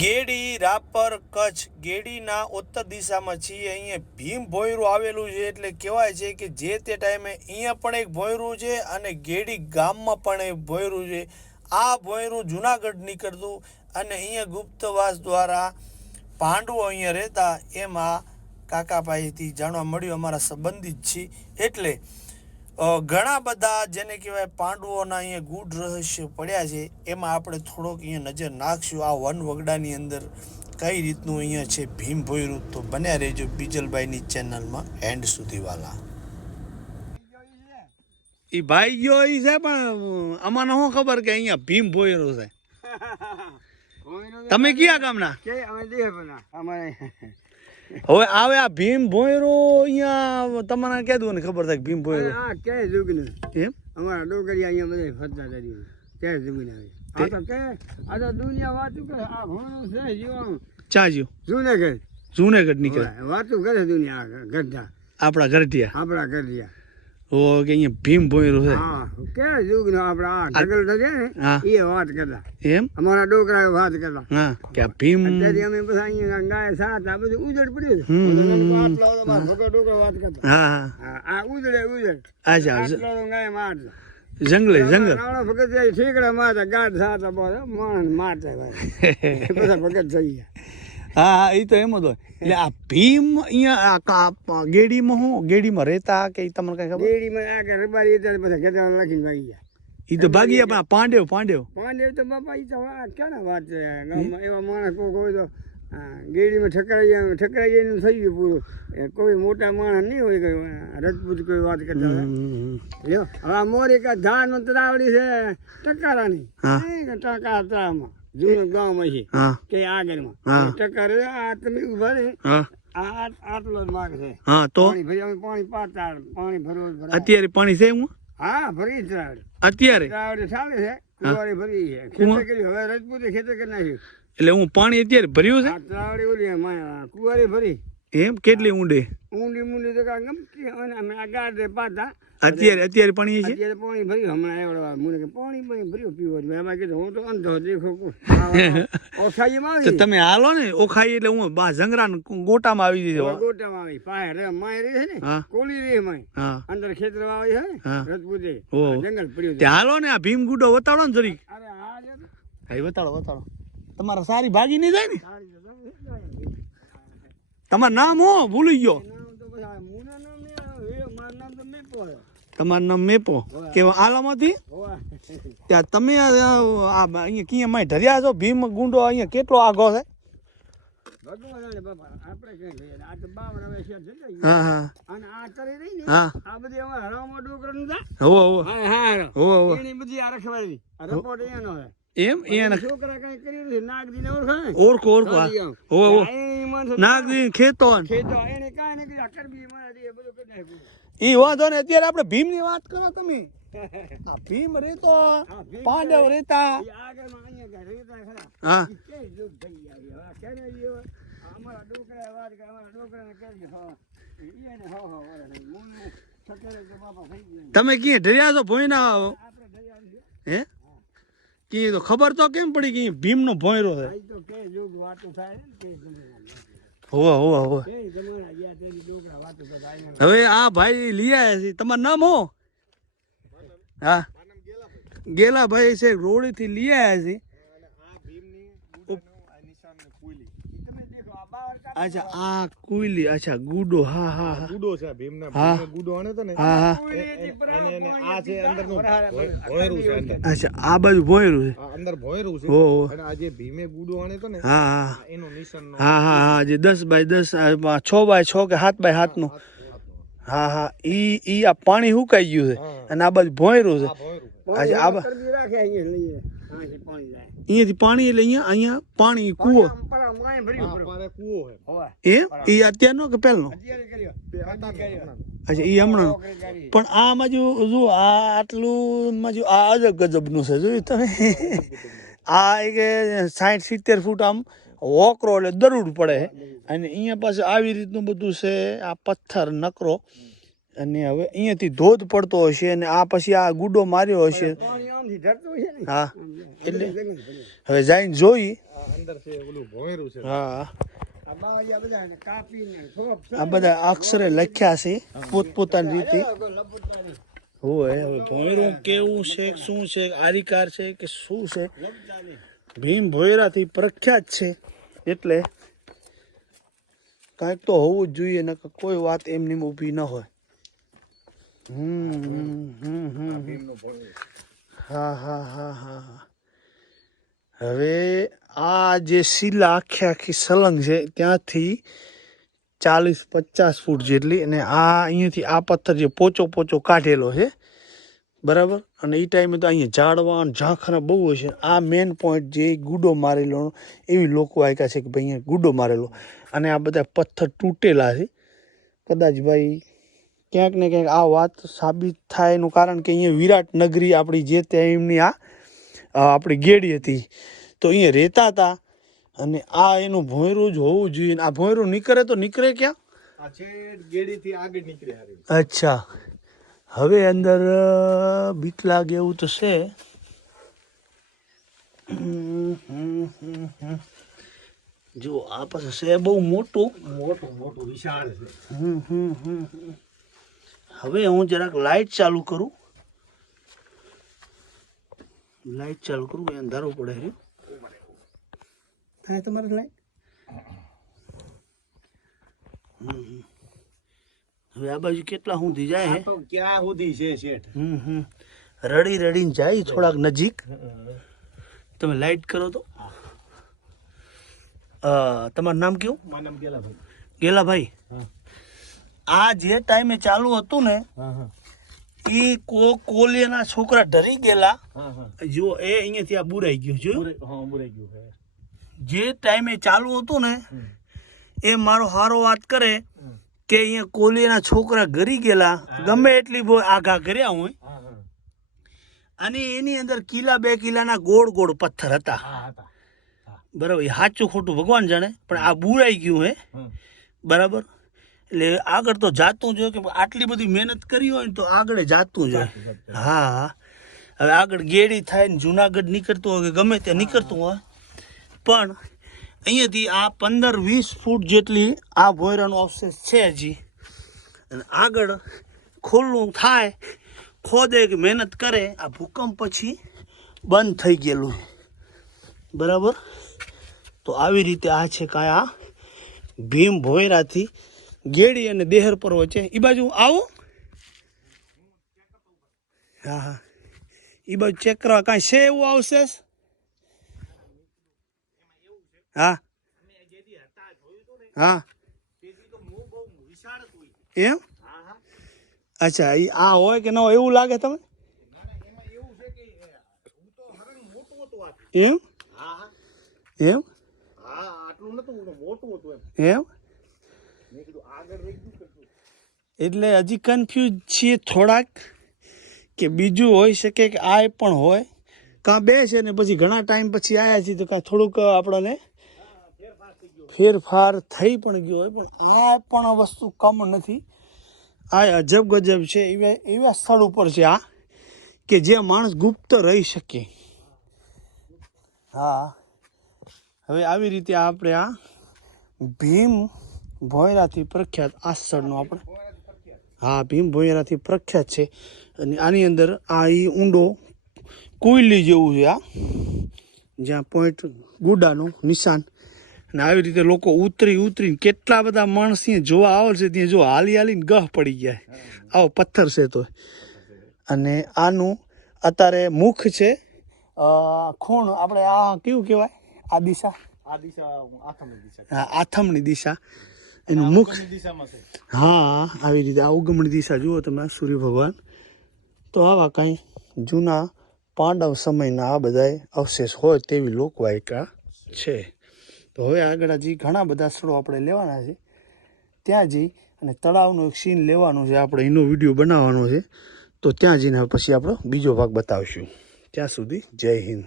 ગેડી રાપર કચ્છ. ગેડીના ઉત્તર દિશામાં છીએ. અહીંયા ભીમ ભોયરું આવેલું છે એટલે કહેવાય છે કે જે તે ટાઈમે અહીંયા પણ એક ભોયરું છે અને ગેડી ગામમાં પણ એક ભોયરું છે. આ ભોયરું જુનાગઢ નીકળતું અને અહીંયા ગુપ્તવાસ દ્વારા પાંડવો અહીંયા રહેતા. એમાં કાકાભાઈથી જાણવા મળ્યું, અમારા સંબંધિત છીએ. એટલે ઘણા બધા જેને કહેવાય પાંડવોના અહીંયા ગૂઢ રહસ્ય પડ્યા છે એમાં આપણે થોડોક અહીંયા નજર નાખશું. આ વન વગડાની અંદર કઈ રીતનું અહીંયા છે ભીમ ભોયરું તો બન્યા રહેજો બીજલભાઈની ચેનલમાં એન્ડ સુધી વાલા. એ ભાઈ ગયો એ છે પણ અમાને શું ખબર કે અહીંયા ભીમ ભોયરો છે. તમે કયા ગામના? અમે દેહ અમારે હવે આવે આ ભીમ ભોયરું અહીંયા તમને કહેતું ને ખબર થાય ભીમ ભોયરું? આ કે જુગને એમ? અમારા ડોગરિયા અહીંયા બધા ફરતા કરી કે જુગને આવે? આ તો કે આ તો દુનિયા વાતું કરે આ ભણવાનું છે જીવાનું ચાજ્યું જુનાગઢ. જુનાગઢ નીકળે. વાતું કરે દુનિયા ગઢા આપણા ઘરટિયા આપણા ગઢિયા ઓ કે અહીંયા ભીમ ભોયરું છે. હા કે યુગ નો આ ઢગલ છે ને એ વાત કરતા. એમ? અમારા ડોકરા વાત કરતા. હા કે આ ભીમ અત્યારે અમે બધા અહીંયા ગાય સાત આ બધું ઉજળ પડ્યું છે. આટલો મારો ડોકરો વાત કરતા. હા હા. આ ઉજળે ઉજળ. અચ્છા આટલો ગાય માર જંગલે જંગલ. રાણો ભગત જાય ઠીકડા મારતા ગાઢ સાતા બોલે માણ માતા ભાઈ. બધા ભગત થઈ ગયા. હા હા એ તો એમ જ હોય. એટલે આ ભીમ અહીંયા ગેડીમાં હું ગેડીમાં રહેતા કે તમને કઈ ખબર? ગેડીમાં આ કે રબારી અત્યારે બધા ખેતર લખીને ભાગી ગયા એ તો ભાગી ગયા પાંડેવ પાંડેવ. પાંડેવ તો બાપા એ તો વાત ક્યાં વાત છે? ગામમાં એવા માણસ કોઈ હોય તો ગેડીમાં ઠકરાઈ જાય ઠકરાઈ જાય થઈ ગયું પૂરું. કોઈ મોટા માણસ નહીં હોય કઈ રજપૂત કોઈ વાત કરતા. લ્યો હવે મોરી કા ધાન તરાવડી છે ટકારાની. હા. ટકા તરાવમાં જૂનું ગામ છે કે આગળમાં. હા. ટકા આ તમે ઊભા રહે. આટલો જ માર્ગ છે. હા તો? પાણી ભરી અમે પાણી પાતા પાણી ભરવું અત્યારે પાણી છે હું હા ભરી ત્રાવડે અત્યારે? ત્રાવડે ચાલે છે. કુવારી ભરી છે. ખેતર કરી હવે રજપૂતે ખેતર કરી નાખ્યું. એટલે હું પાણી અત્યારે ભર્યું છે? ત્રાવડે ઓલી કુંવારી ભરી. એમ કેટલી ઊંડે? ઊંડી ઊંડી તો કાંઈ ગમતી અને અમે આ ગાડે પાતા. અત્યારે અત્યારે પાણી છે અત્યારે પાણી ભર્યું. હમણાં એવડવા મને કે પાણી પાણી ભર્યું પીવો છું એમાં કીધું હું તો અંધો દેખો ઓખાઈ માં આવી. તમે હાલો ને ઓખાઈ એટલે હું બા જંગરા ગોટામાં આવી દીધો ગોટામાં આવી. પાય રે માય રે છે ને? કોલી રે માય. અંદર ખેતરમાં આવી હા. રજપૂતે. જંગલ પડ્યું. તે હાલો ને આ ભીમ ગુડો વતાડો ને જરીક. અરે હા હા વતાડો વતાડો. તમારા સારી ભાગી નહીં જાય ને? તમારું નામ હો ભૂલી ગયો. તમારું નામ મેપો? કેવા આલામાંથી? ત્યાં તમે અહીંયા ક્યાં માય ઢર્યા છો? ભીમ ગુંડો અહીંયા કેટલો આગો છે? એમ? ઓળખે? ઓળખો ઓળખો. માણસો નાગદી ખેતો ખેતો એને કાંઈ નહીં કર્યું. એ બધું કરી નાખ્યું. ઈ વાંધો ને અત્યારે આપણે ભીમની વાત કરો તમે. આ ભીમ રેતો પાંડવ રેતા. હા. હવે? અમારા વાત ડોકરાને હા, એને. તમે ક્યાં ઢર્યા છો ભોયના ના હે? કે તો ખબર તો કેમ પડી કે ભીમનો ભોયરો છે. હોવા હોવા હોવા. હવે આ ભાઈ લઈ આવ્યા છે. તમારું નામ હો હા? ગેલા ભાઈ છે રોડથી લઈ આવ્યા છે તમે દેખો આ બાવર કાઢો. અચ્છા આ કુઈલી અચ્છા ગુડો હા હા હા. ગુડો છે ભીમના હા. ગુડો આને તો ને? હા હા. કોઈની અને આ છે અંદરનું ભોયરું છે અંદર. અચ્છા આ બાજુ ભોયરું છે. અંદર ભોયરું છે. હો હો. અને આ જે ભીમે ગુડો આને તો ને હા હા. એનો નિશાનનો હા હા હા જે દસ બાય દસ આ છ બાય છ કે હાથ બાય સાતનું. હા હા ઈ ઈ આ પાણી સુકાઈ ગયું છે. અને આ બાજુ ભોયરું છે. આ ભોયરું આ રાખે અહીંયા લઈએ. અહીંથી પાણી જાય. અહીંયાથી પાણી એટલે અહીંયા અહીંયા પાણી કૂવો. એ આ ઈ અત્યારનો કે પહેલનો. અચ્છા ઈ હમણાં પણ આમાં જો જો આ આટલું માં આ અજબ ગજબનું છે જોયું તમે? આ એક સાઠ સિત્તેર ફૂટ આમ વોકરો એટલે દરુડ પડે અને અહીંયા પાસે આવી રીતનું બધું છે આ પથ્થર નકરો. અને હવે અહીંયાથી ધોધ પડતો હશે અને આ પછી આ ગુડો માર્યો હશે. હા. એટલે હવે જઈને જોઈ. આ અંદર છે ઓલું ભોંયરું છે. હા. આ બધા અક્ષરે લખ્યા છે પોતપોતાની રીતે. હોય હવે ભોંયરું કેવું છે શું છે આરિકાર છે કે શું છે? ભીમ ભોયરાથી પ્રખ્યાત છે. એટલે કાંઈક તો હોવું જ જોઈએ ને કોઈ વાત એમની ઊભી ન હોય હમ હમ હમ હમ હમ. હા હા હા હા હવે આ જે શિલા આખી આખી સલંગ છે, ત્યાંથી ચાલીસ પચાસ ફૂટ જેટલી અને આ અહીંયાથી આ પથ્થર જે પોચો પોચો કાઢેલો છે, બરાબર? અને એ ટાઈમે તો અહીંયા ઝાડવા અને ઝાંખરા બહુ છે. આ મેન પોઈન્ટ જે ગુડો મારેલો, એવી લોકો આયકા છે કે ભાઈ અહીંયા ગુડો મારેલો. અને આ બધા પથ્થર તૂટેલા છે. કદાચ ભાઈ ક્યાંક ને ક્યાંક આ વાત સાબિત થાય એનું કારણ કે અહીંયા વિરાટ નગરી આપણી જે ટાઈમની આ આપણી ગેડી હતી. તો અહીંયા રહેતા હતા અને આ એનું ભોંયરું જ હોવું જોઈએ. આ ભોંયરું નીકળે તો નીકળે ક્યાં? અચ્છા. હવે અંદર બીક લાગે એવું તો છે. જો આ પાસે છે બહુ મોટું. મોટું મોટું વિશાળ છે. હમ, હમ, હમ. હવે હું જરાક લાઈટ ચાલુ કરું. લાઈટ ચાલુ કરું એ અંધારું પડે રહ્યું થાય તમારે લાઈટ. હવે આ બાજુ કેટલા સુધી જાય હે? ક્યાં સુધી છે શેઠ? હમ હમ. રડી રડીને જાય થોડાક નજીક. તમે લાઈટ કરો તો. તમારું નામ કેવું મારું નામ ગેલાભાઈ. ગેલાભાઈ. હા. આ જે ટાઈમે ચાલુ હતું ને એ કો કોલિયાના છોકરા ડરી ગયેલા. જો એ અહીંયાથી આ બુરાઈ ગયું હા બુરાઈ ગયું જે ટાઈમે ચાલુ હતું ને એ મારો હારો વાત કરે કે અહીંયા કોલિયાના છોકરા ગરી ગયેલા. ગમે એટલી આઘા કર્યા હોય. અને એની અંદર કિલ્લા બે કિલ્લાના ગોળ ગોળ પથ્થર હતા. બરાબર સાચું ખોટું ભગવાન જાણે પણ આ બુરાઈ ગયું હે. બરાબર? એટલે આગળ તો જાતું જોઈએ કે આટલી બધી મહેનત કરી હોય ને તો આગળ જાતું જ હા હા. હવે આગળ ગેડી થાય ને જુનાગઢ નીકળતું હોય કે ગમે ત્યાં નીકળતું હોય. પણ અહીંયાથી આ પંદર વીસ ફૂટ જેટલી આ ભોયરાનો અવશેષ છે હજી. અને આગળ ખુલ્લું થાય ખોદે કે મહેનત કરે આ ભૂકંપ પછી બંધ થઈ ગયેલું. બરાબર? તો આવી રીતે આ છે કાંઈ આ ભીમ ભોયરાથી ગેડી અને દેહર પર વચ્ચે એ બાજુ આવો. હા હા. એ બાજુ ચેક કરવા કાંઈ છે એવું આવશે? હા. હા. એમ? અચ્છા એ આ હોય કે ન હોય એવું લાગે તમે એમ? એમ. એમ? એટલે હજી કન્ફ્યુઝ છીએ થોડાક કે બીજું હોઈ શકે કે આ પણ હોય. કાં બે છે ને પછી ઘણા ટાઈમ પછી આવ્યા છીએ તો કાં થોડુંક આપણને ફેરફાર થઈ પણ ગયો હોય, પણ આ પણ વસ્તુ કમ નથી. આ અજબ ગજબ છે, એવા એવા સ્થળ ઉપર છે આ કે જે માણસ ગુપ્ત રહી શકે. હા. હવે આવી રીતે આપણે આ ભીમ ભોયરાથી પ્રખ્યાત આસળનું આપણે હા ભીમ ભોયરાથી પ્રખ્યાત છે. અને આની અંદર આ એ ઊંડો કોયલી જેવું છે આ જ્યાં પોઈન્ટ ગુડાનું નિશાન. અને આવી રીતે લોકો ઉતરી ઉતરીને કેટલા બધા માણસ ત્યાં જોવા આવે છે ત્યાં જો હાલી હાલીને ગહ પડી ગયા આવો પથ્થર છે તો અને આનું અત્યારે મુખ છે ખૂણ આપણે આ કેવું કહેવાય? આ દિશા? આ દિશા આથમની દિશા આથમની દિશા. એનું મુખ દિશામાં હા આવી રીતે આ ઉગમણી દિશા જુઓ તમે સૂર્ય ભગવાન. તો આવા કાંઈ જૂના પાંડવ સમયના આ બધાય અવશેષ હોય તેવી લોકવાયકા છે. તો હવે આગળ હજી ઘણા બધા સ્થળો આપણે લેવાના છે. ત્યાં જઈ અને તળાવનો એક સીન લેવાનો છે આપણે એનો વીડિયો બનાવવાનો છે. તો ત્યાં જઈને પછી આપણો બીજો ભાગ બતાવશું. ત્યાં સુધી જય હિન્દ.